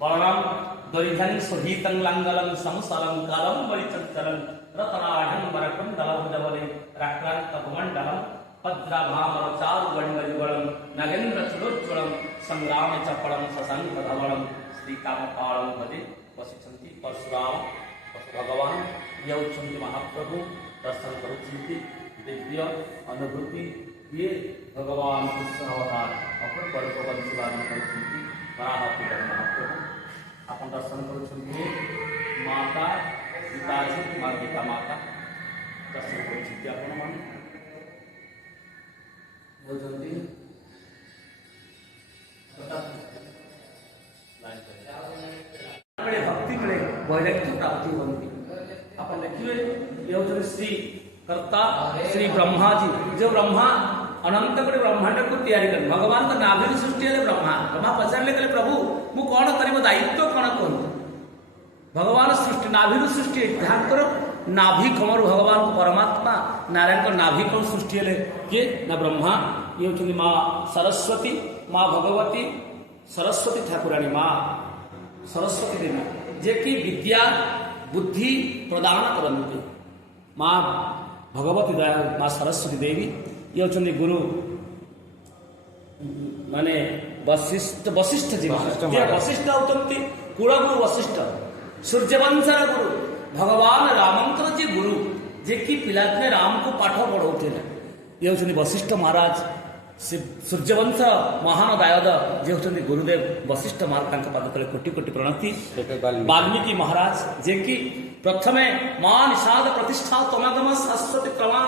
बलराम दरिधन सुहीतं लंगलं संसलं कालं बलिचंचलं रतनाढं वरकुंडलभुजबले राक्रांतभुमण्डलं भद्रभामरचारुगण्डयुगलं नगेन्द्रचुलोज्ज्वलं संग्रामे चपलं सशङ्खधवलं श्रीकामपालं भजे वसिष्ठन्ति परशुराम भगवान ये उच्चंति महाप्रभु दर्शन करुचिंति दिव्य अनुभूति ये भगवान कृष्ण अवतार अपन परम करुचिंति वराहपुर महाप्रभु अपन दर्शन करुचिंति माता पिताजी माँ गीता माता दर्शन करुचिंति अपन मान होजंती भक्ति मिले वैराग्य प्राप्ति होती। अपन देखिए ये होते श्री कर्ता श्री ब्रह्मा जी जो ब्रह्मा अनंत कोटि ब्रह्मांड को तैयारी कर भगवान का नाभि सृष्टि है ब्रह्मा पचारे कहले प्रभु मु कौन कर दायित्व कौन कहूँ भगवान सृष्टि नाभि सृष्टि ध्यान करो नाभि कमर भगवान को परमात्मा नारायण को नाभि कौन सृष्टि है किए ना ब्रह्मा ये होती माँ सरस्वती माँ भगवती सरस्वती ठाकुराणी माँ सरस्वती देवी जे कि विद्या बुद्धि प्रदान करती माँ भगवती दया माँ सरस्वती देवी ये होती गुरु माने वशिष्ठ वशिष्ठ जी वशिष्ठ होती कुलगुरु वशिष्ठ सूर्यवंशर गुरु भगवान रामंकर जी गुरु जे कि पिलादिने राम को पाठ पढ़ाते ये होती वशिष्ठ महाराज सूर्यवंश महान दायद जे होती गुरुदेव वशिष्ठ महाराज पाद तले कोटि कोटि प्रणति वाल्मीकि महाराज जे कि प्रथमे मां निषाद प्रतिष्ठा तमागम शाश्वती प्रमाण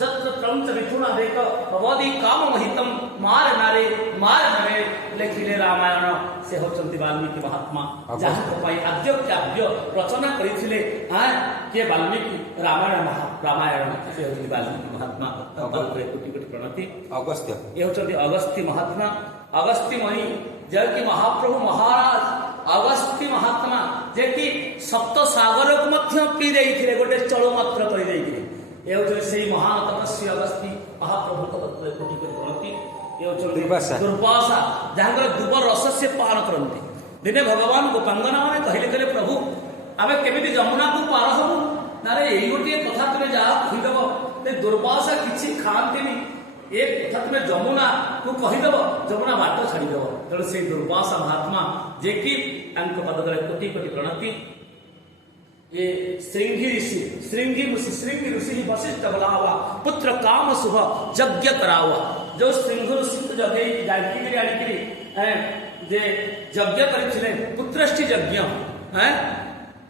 जत्र त्रंच मिथुना देख भवदी काम महितम मार नारे लेखिले रामायण से होचंती वाल्मीकि महात्मा जहाँ आद्य काव्य रचना करथिले के वाल्मीकि रामायण से होचंती वाल्मीकि महात्मा कोटि कोटि प्रणति अगस्त्य ये होचंती अगस्त्य महात्मा अगस्त्य मणि जय कि महाप्रभु महाराज अगस्त्य महात्मा जे कि सप्त सागर को मध्य पी देइथिले गोटे चलो मात्र कर देइथिले ये होचंती से महान तपस्वी अगस्त्य महाप्रभु कोटि कोटि प्रणति ये होचंती दुर्वासा जहाँ दुबर रस से पान करती दिने भगवान गोपांगना मैंने कहले प्रभु आमे केमिति जमुना को पार हबु नारे यही गोटे कथा तुम जहाँ कहीदेव दुर्वासा किसी खाती एक कथा तुम जमुना को कहीदेव जमुना बाट छाड़देव तेणु से दुर्वासा महात्मा जे कि पद तले कोटि कोटि प्रणति ये श्रृंगी ऋषि वशिष्ठ बुलावा पुत्र काम शुभ यज्ञ करावा जो श्रृंग ऋषि जगे जागिरी आनिकी जे यज्ञ करथिले पुत्रष्टि यज्ञ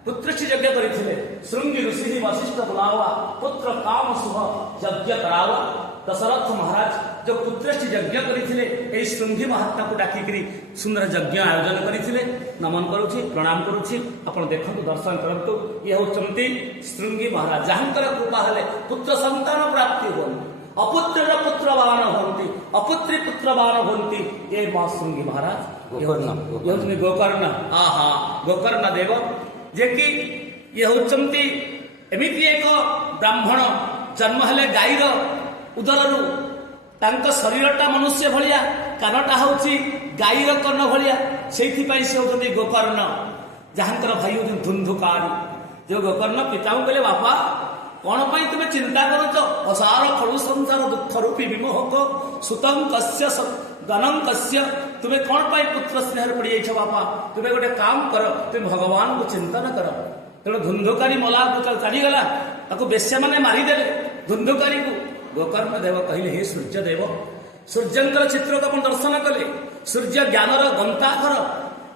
पुत्रष्टि यज्ञ करथिले श्रृंगी ऋषि वशिष्ठ बुलावा पुत्र काम शुभ यज्ञ करावा दशरथ महाराज जो पुत्रष्टि यज्ञ करथिले ए श्रृंगी महात्मा को डाकिकरी सुंदर यज्ञ आयोजन करथिले नमन करूछि प्रणाम करूछि आपण देखंतु दर्शन करंतु ये होचंती श्रृंगी महाराज जहाँकर कृपा हेले पुत्र संतान प्राप्ति होती अपुत्र पुत्रवान होती अपुत्री पुत्रवान होती ये मां श्रृंगी महाराज गोकर्ण आहा गोकर्ण देव जे कि ये होचंती एमिति एक ब्राह्मण जन्म हेले गाईर उदरु तांको शरीरटा मनुष्य भलिया कानटा होची गाईर कर्ण भलिया से होती गोकर्ण जहाँकर भाई होती धुंधुकारी जो गोकर्ण पिता को कहले बापा कौन पाई तुम चिंता करुच असार फलु संसार दुख रूपी विमोहक सुतम कस्य धनम कस्य तुम्हें कौन पाई पुत्र स्नेह पड़ जाइछ बापा तुम्हें गोटे काम कर तुम भगवान को चिंतन कर तेणु धुंधुकारी मला चलीगला ताको बेश्या मैंने मारिदेले धुंधुकारी को गोकर्ण देव कहले हे सूर्य देव सूर्यंकर चित्र को अपन दर्शन कले सूर्य ज्ञानर गंताघर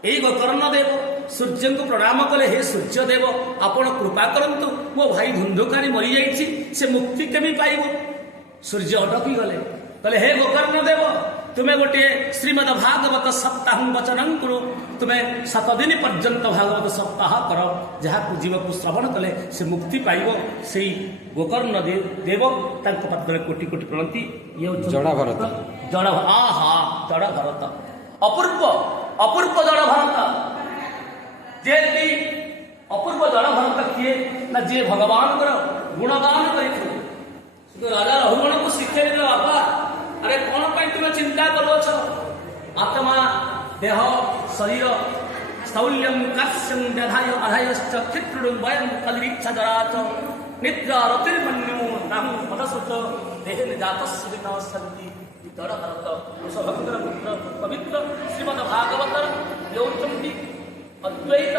यही गोकर्ण देव सूर्य को प्रणाम कले हे सूर्य देव आपण कृपा करंतु मो भाई धुंधुकारी मरी जाइछि से मुक्ति केमी पाइब सूर्य अटकी गले कहले हे गोकर्ण देव तुम्हें गोटे श्रीमद भागवत सप्ताह वचन करो तुम्हें 7 दिन पर्यंत भागवत सप्ताह कर जहाँ जीव को श्रवण कले से मुक्ति पाइब से गोकर्ण देव पात्र कोटि कोटि प्रणति ये जड़ भरत अपूर्व अपूर्व जड़ भरत जे अपूर्व जड़ भरत किए ना जे भगवान गुणगान करते राजा रघुगण को शिक्षा दे बापा अरे कौन पाई तुम चिंता करो आत्मा देह शरीर स्थौल्यं कर्ष्यं दधाय अधायश्च क्षित्रुं वयं कलिच्छजराच निद्रा रतिर्मन्यो नाम पदसुत देहे निजातस्य विनाशन्ति इतर भरत वृषभेन्द्र पुत्र पवित्र श्रीमद् भागवतर योचन्ति अद्वैत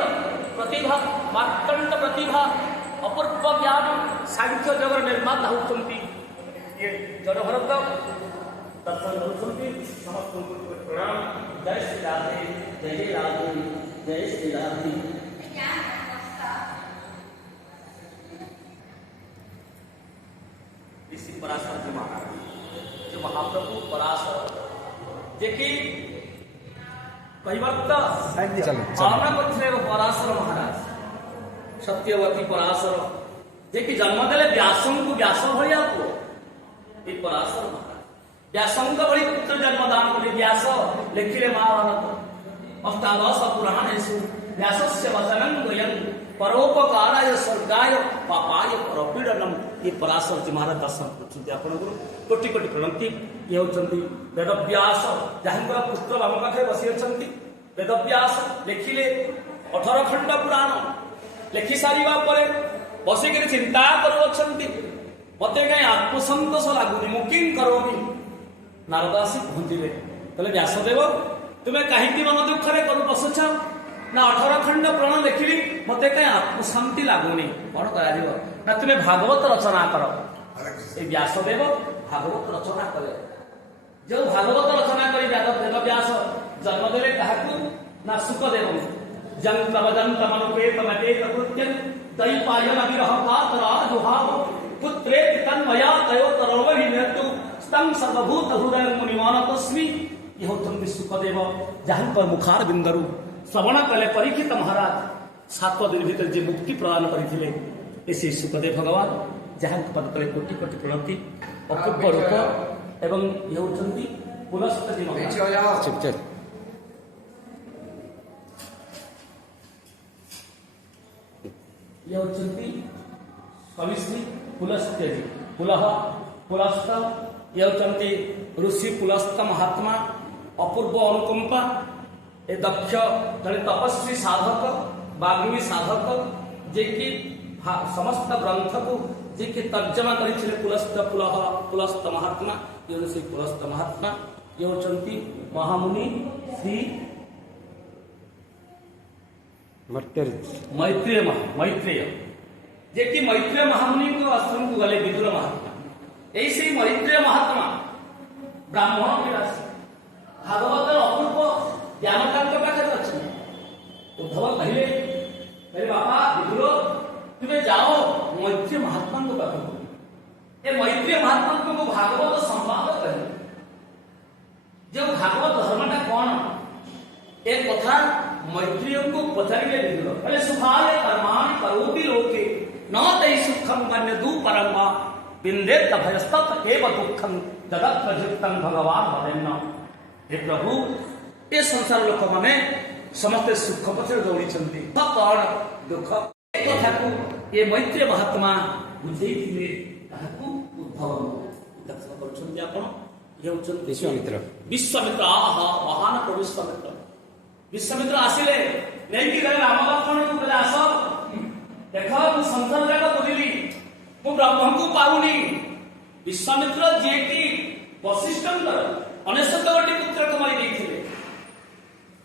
प्रतिभा मार्कंड प्रतिभा अपूर्व ज्ञान सांख्य जगत निर्माता होती ये जड़ भरत दर्शन होती समस्त प्रणाम। जय श्री राधे जय राधे जय श्री राधे। ऋषि पराशर जी महाराज जो महाप्रभु पराशर देखिए कैवर्त पालना करते पराशर महाराज सत्यवती पराशर जे कि जन्म देले व्यास को व्यास भलिया को ये पराशर महाराज व्यास भली पुत्र जन्मदान कले व्यास लिखिले महाभारत अष्टादश पुराणेषु व्यासस्य वचनं द्वयं परोपकाराय स्वर्गाय पापाय परपीडनम। ये पराशर जी महाराज दर्शन करछन्ति आपण कोटि कोटि प्रणति ये होचन्ति वेदव्यास जहाँकर पुत्र बाम पाखे बसी अछन्ति वेदव्यास लिखिले 18 खंड पुराण लिखि सारिबा परे बसिक चिंता करुछन्ति मते कहीं आत्मसंतोष लागुनि मु किं करोमि। नारद आसी पहुंचले कहले व्यासदेव तुम्हें कहीं मन दुखरे करू बसुछ ना 18 खंड पुराण लिखिली मते कहीं आत्मशांति लागुनि कौन कर ना तुम्हें भागवत रचना कर। व्यासदेव भागवत रचना कले जो भागवत रचना करी वेद व्यास जन्म देले काहाकू ना सुखदेव जं प्रवदंत मनुपेत मतेत कृत्यं दैपायन विरह कातरा दुहाव पुत्रे तन्मया तयो तरवहि नेतु स्तं सर्वभूत हृदय मुनिमानतस्मि। यह होतंति सुखदेव जहां पर मुखार बिंदरु श्रवण कले परीक्षित महाराज 7 दिन भीतर जे मुक्ति प्रदान करथिले ऐसे सुखदेव भगवान जहां पद तले कोटि कोटि प्रणति अपूर्व रूप एवं ये होतंति पुलस्त जी महाराज ये होचन्ति कविश्री पुलस्त्य जी पुलह पुलस्त ये होचन्ति ऋषि पुलस्त महात्मा अपूर्व अनुकंपा ए दक्ष जड़े तपस्वी साधक बाग्मी साधक जे कि समस्त ग्रंथ को जे कि तर्जमा करिथिले पुलस्त पुलह पुलस्त महात्मा ये ऋषि पुलस्त महात्मा ये होचन्ति महामुनि श्री मैत्रेय जे कि मैत्रेय महामुनि को आश्रम को गले विदुर महात्मा ऐसे मैत्रेय महात्मा ब्राह्मण विलास भागवत अपूर्व ज्ञान तांक पाखे अछि। उद्धव कहले मेरे बाबा विदुर तुम्हें जाओ मैत्रेय महात्मा को पाखे ए मैत्रेय महात्मा को भागवत संवाद कहे जो भागवत धर्मटा कौन एक कथा मैत्रियों को पचारिले विदुर पहले सुखाले कर्माणि करोति लोके न तै सुखम मन्य दु परम बिंदे तभयस्तत एव दुखम जगत प्रजुक्तं भगवान वदेन्न। हे प्रभु ए संसार लोक माने समस्त सुख पछरे दौड़ी छन्ति कौन दुख एक कथा को ये मैत्रेय महात्मा बुझेइथिले ताहाकू उद्धव दर्शन करछन्ति आपण ये होचन विश्वामित्र आहा महान प्रभु विश्वामित्र विश्वामित्र आसिले नहीं कि गले राम लक्ष्मण को बोले आस देखो मु संसार जाक बुझिली मु ब्रह्म को पाउनी। विश्वामित्र जे कि वशिष्ठंकर 69 पुत्र को मारी देथिले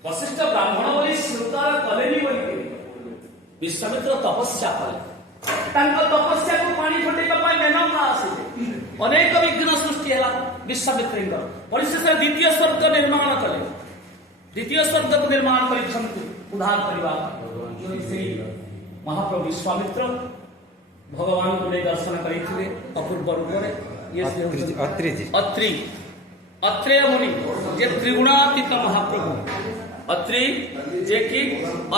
वशिष्ठ ब्राह्मण बोली स्वीकार कलेनी बोली विश्वामित्र तपस्या कले तांको तपस्या को पानी फटेका पाए मेनम ना आसिले अनेक विघ्न सृष्टि हला विश्वामित्रंकर परिशेष द्वितीय स्वर्ग निर्माण कले द्वितीय स्वर्ग को निर्माण करिछन्ति उद्धार परिवार श्री महाप्रभु विश्वामित्र भगवान को दर्शन करिथिले अपूर्व रूप रे ये अत्रेय मुनि जे त्रिगुणातीत महाप्रभु अत्रि जे कि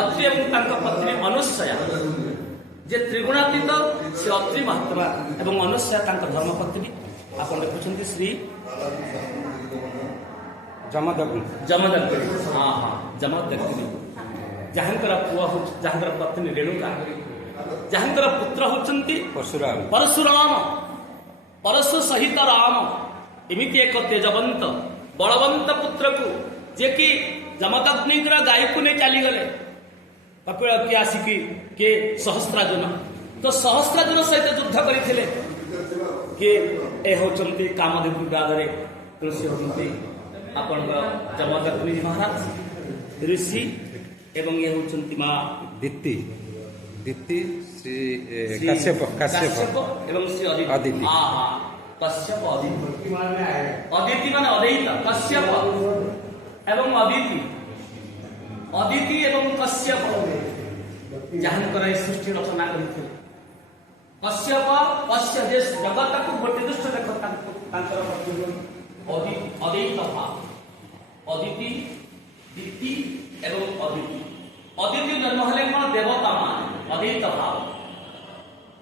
अत्रि एवं तांका पत्नी अनुसया जे त्रिगुणातीत से अत्रि महात्मा एवं अनुसया तांका धर्मपत्नी आपण देखुछन्ति श्री जमदग्नि हाँ हाँ जमदग्नि जहाँकर पुआ जहाँकर पत्नी रेणुका जहाँकर पुत्र होचन्ति परशुराम परशु सहित राम एमिति एक तेजवंत बलवंत पुत्र को जे कि जमदग्नि गाय को नहीं चली गले कपिल किए आसिकी किए सहस्रार्जुन तो सहस्रार्जुन सहित युद्ध करते किए ए होचंती कामदेव विवादरे ऋषि होचंती आपण जमदग्नि महाराज ऋषि एवं ये होचंती मां दिति दिति श्री श्री कश्यप एवं श्री अदिति हाँ हाँ कश्यप अदिति अदिति माने अदैत कश्यप एवं अदिति अदिति एवं कश्यप जहांकर सृष्टि रचना करते कश्यप कश्य जगत को गोटे दृष्टि देख अदैत भाव अदिति दिति एवं अदिति अदिति जन्म हेले कौन देवता मान अदैत भाव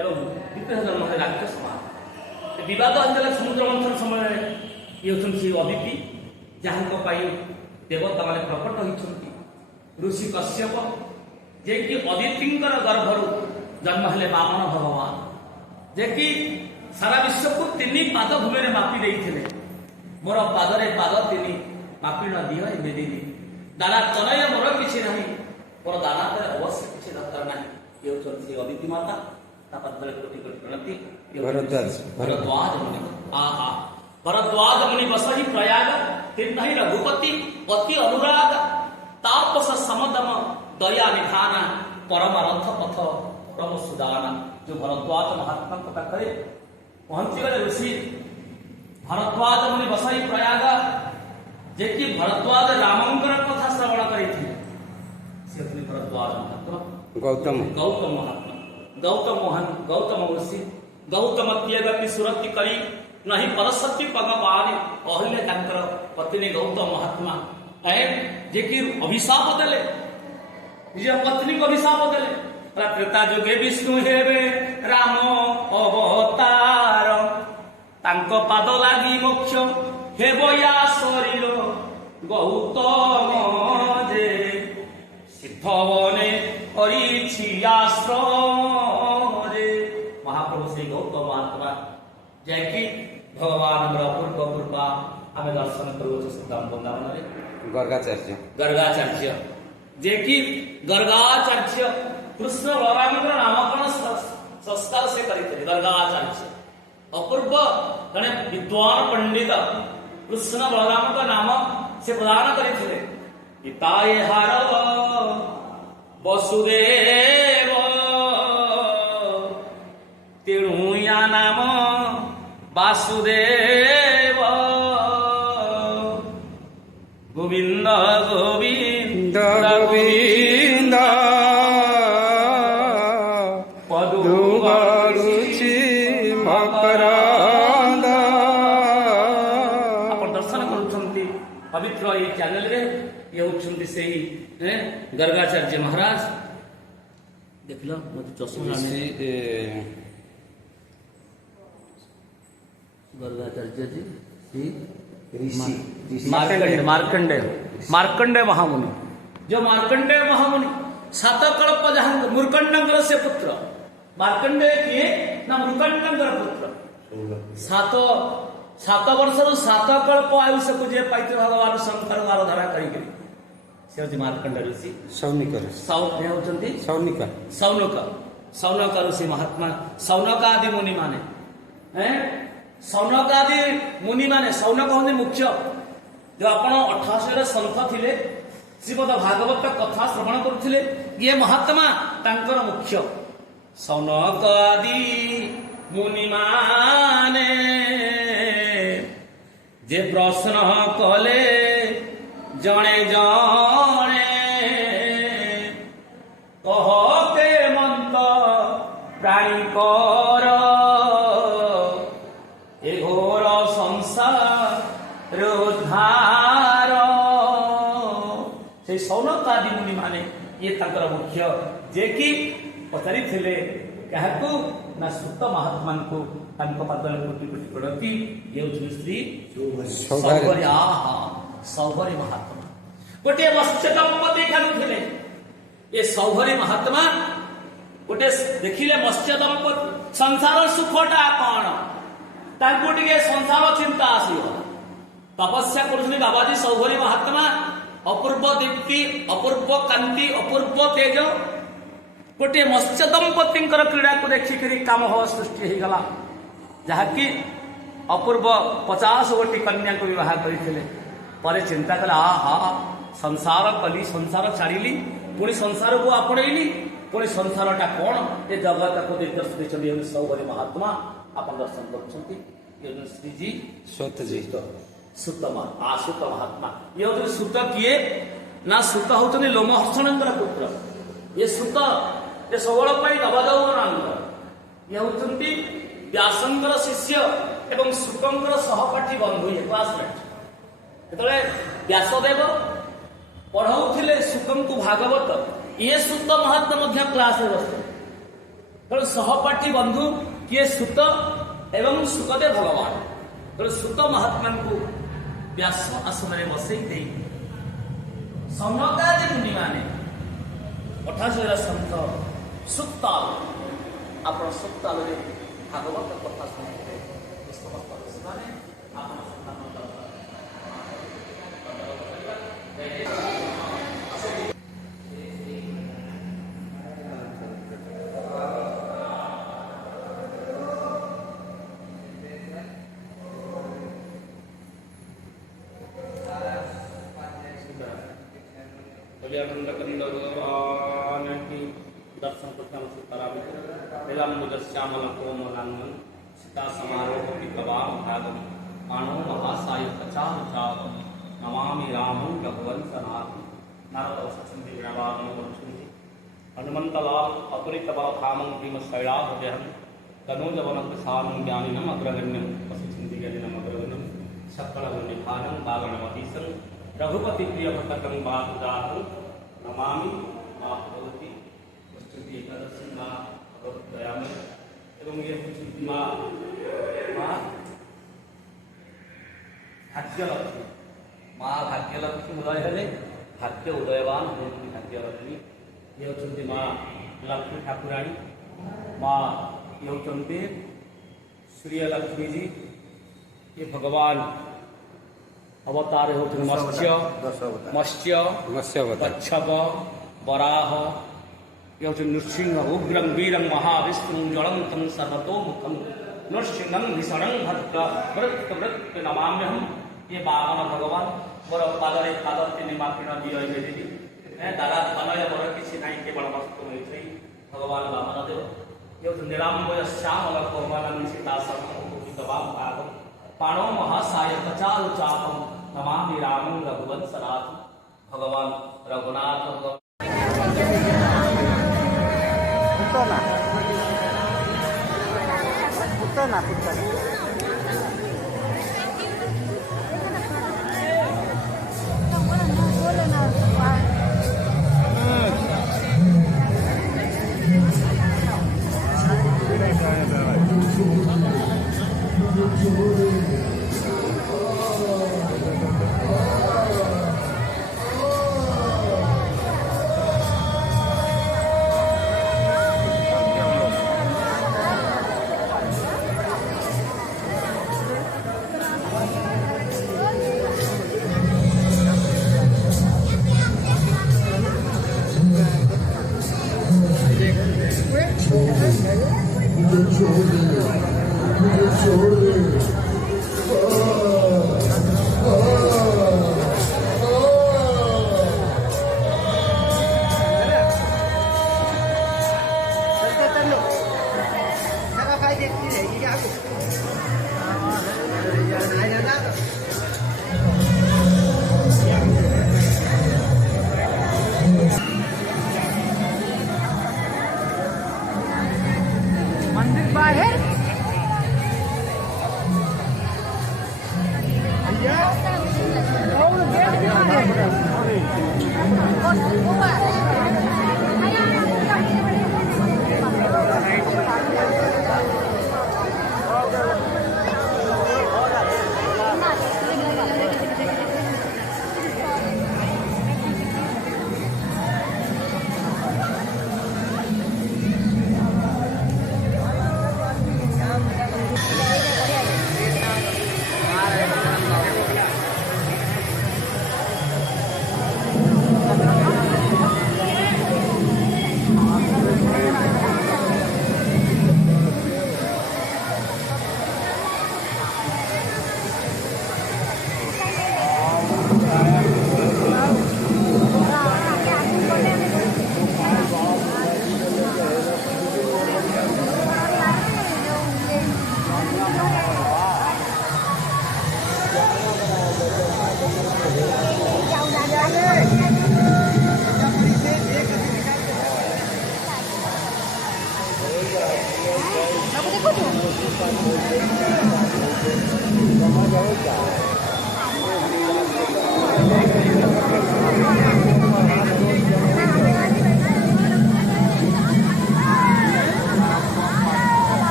एवं द्वितीय जन्म है राक्षस मान विवाद अंचल समुद्र मंथन समय ये होती अदिति जहाँ देवता मैंने प्रकट होती ऋषि कश्यप जे कि अदिति गर्भर जन्म हेले वामन भगवान जे कि सारा विश्व को तीन पाद भूमि में मापी देते मोर पादरे पाद तीन मापी न दिह बेदी दाना तनय मोर किसी ना मोर दाना अवश्य किसी दरकार ना ये होती अदिति माता कोटि कोटि प्रणति भरद्वाज मुनि आहा भरद्वाज मुनि बसहि प्रयाग तीर्थ रघुपति अति अनुराग तापस समदम दया निधान परमारथ पथ परम सुदान जो भरद्वाज महात्मा को पाखे पहुंची गले ऋषि भरद्वाज मुनि बसहि प्रयाग जे कि भरद्वाज रामंकर कथा श्रवण करते भरद्वाज महात्मा गौतम महात्मा गौतम मोहन गौतम ऋषि गौतम त्यगति सुरति करी नहीं परसती पगवान अहिल्य तांकर पत्नी गौतम महात्मा जे कि अभिशाप देले निज पत्नी को अभिशाप देले त्रेता जुगे विष्णु हेबे राम अवतार तांको पाद लागी मोक्ष हेबो या शरीर गौतम जे सिद्धवने करिछि आश्रम रे महाप्रभु श्री गौतम महात्मा जैकि भगवान अपूर्व कृपा आम दर्शन करूँ सुदाम वृंदावन गर्गाचार्य जे कि गर्गाचार्य कृष्ण बलराम नामकरण संस्कार से करते गर्गाचार्य अपूर्व जड़े विद्वान पंडित कृष्ण बलराम का नाम से प्रदान करते पिताए हार वसुदेव तेणु या नाम वासुदेव गोविंद गोविंद गोविंद पदुरुचि मकरंद आपण दर्शन करुछंती पवित्र ये चैनल रे ये होछंती सेही गर्गाचार्य महाराज देखल मत चश्मा गर्गाचार्य जी मार्कंडेय महामुनि जो मार्कंडेय महामुनि सात कल्प जहां मूर्खंडंकर से पुत्र मार्कंडेय किए ना मूर्खंडंकर पुत्र सात वर्ष सात कल्प आयुष को जे पाइते भगवान संसार आराधना करी से मार्कंड ऋषि सौनिक ऋषि महात्मा सौनक आदि मुनि माने सौनक आदि मुनि माने सौनक होने मुख्य जो आपण 88 संत थिले श्रीमद भागवत कथा श्रवण करुथिले ये महात्मा तांकर मुख्य सौनक आदि मुनि माने जे प्रश्न कले जणे जणे कहते मंत प्राणी कर ए घोर संसार उद्धार से सौनक आदि मुनि माने ये तांकर मुख्य जे कि पचारि थिले काहकु ना सुत महात्मा को तांको पादले कोटि कोटि प्रणति ये श्री सौभरी महात्मा गोटे मत्स्य दंपति खेलुले ये सौभरी महात्मा गोटे देखिले मत्स्य दंपति संसार सुखटा कौन संसार चिंता आसो तपस्या कर बाबाजी सौभरी महात्मा अपूर्व दीप्ति अपूर्व कांति अपूर्व तेज गोटे मत्स्य दंपति क्रीड़ा को देखिक काम भाव सृष्टि हो गला जहाँकि अपूर्व 50 गोटी कन्या को विवाह करते पर चिंता कला हा संसार कली संसार छाड़ी पुणी संसार को आपणईली पुणी संसारटा कौन ये जगत को दिग्दर्शन सौभरी महात्मा आप दर्शन कर श्रीजी स्वतजी सुत आसुत महात्मा ये हूँ सुत किए ना सुत होती लोमहर्षण पुत्र ये सुत ये सबल नवदौरांग ये होती व्यासंकर शिष्य एवं सुतंकर सहपाठी बंधु ये क्लासमेट जो व्यासदेव पढ़ाऊे सुकम को भागवत ये सुत महात्मा क्लास में बसते तेणु सहपाठी बंधु किए सुत एवं सुखदेव भगवान तेणु सुत महात्मा को व्यास आश्रम में बसई सनकादि मुनि माने पठाशर सन्थ सुक्ताल आप सुक्ताल भागवत कथा शुणुते समस्त ऋषि दर्शन श्यामल कोमलांगन सीता समारोह विप्रभाम भागम मानो महासाय पचाम चापम नमामि रामं भगवन् सनातन नारद वसंति विनवामो वंशुति हनुमंतलाल अपरितबाधामं भीम शैलाभदेहं तनोजवनं प्रसादं ज्ञानिनम् अग्रगण्यं वसुचिन्ति ज्ञानिनम् अग्रगण्यं शक्कलगुणिधानं बागणमतीसं रघुपति प्रियभटकं बाहुदातं नमामि मां भगवती वस्तुति एकादशी मां भगवत दयामय एवं ये मां भाग्यलक्ष्मी माँ भाग्यलक्ष्मी उदय हेले भाग्य उदयवान होती भाग्यलक्ष्मी ये होती माँ लक्ष्मी ठाकुराणी माँ ये होती श्री लक्ष्मी जी ये भगवान अवतार होते मत्स्य कच्छप वराह ये होते नृसिंह उग्रं वीरं महाविष्णु ज्वलंतं सर्वतोमुखं नृसिंहं भीषणं भद्र वृत्त वृत्त नमाम्यहम् ये बामन भगवान मोर पादरे पाद तीन मापिण दिए दादा धनय मोर किसी ना केवल वस्तु नहीं भगवान बामन देव ये निरामय श्यामल कोमल सीतासम पाणो महासाय कचाल चापम नमामि रामं रघुवंश सनातन भगवान रघुनाथ मंदिर बाहर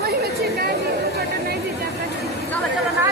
वही बच्चे का छोटा नहीं थी जाकर चलो ना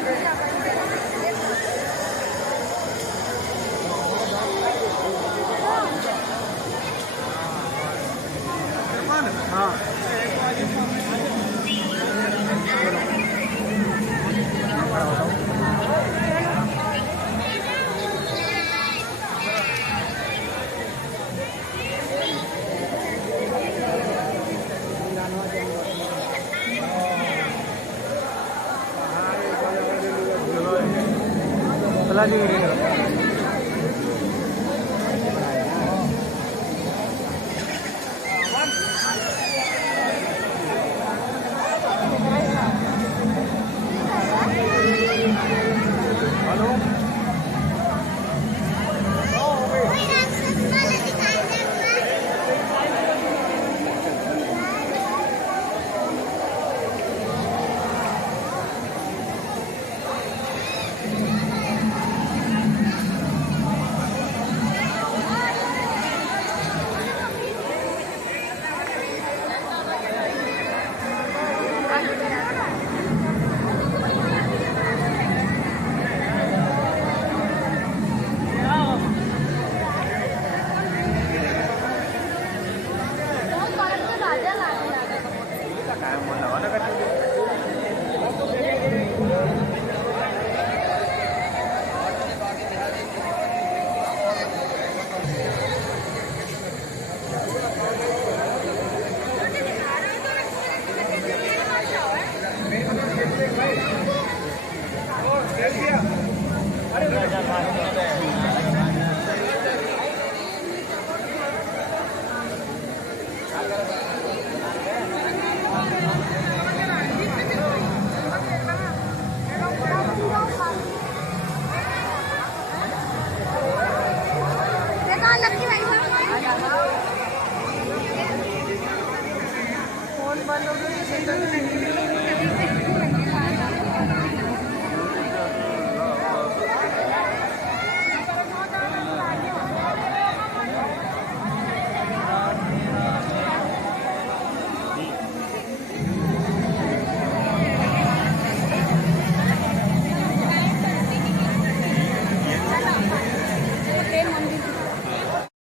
फोन बंद हो गया।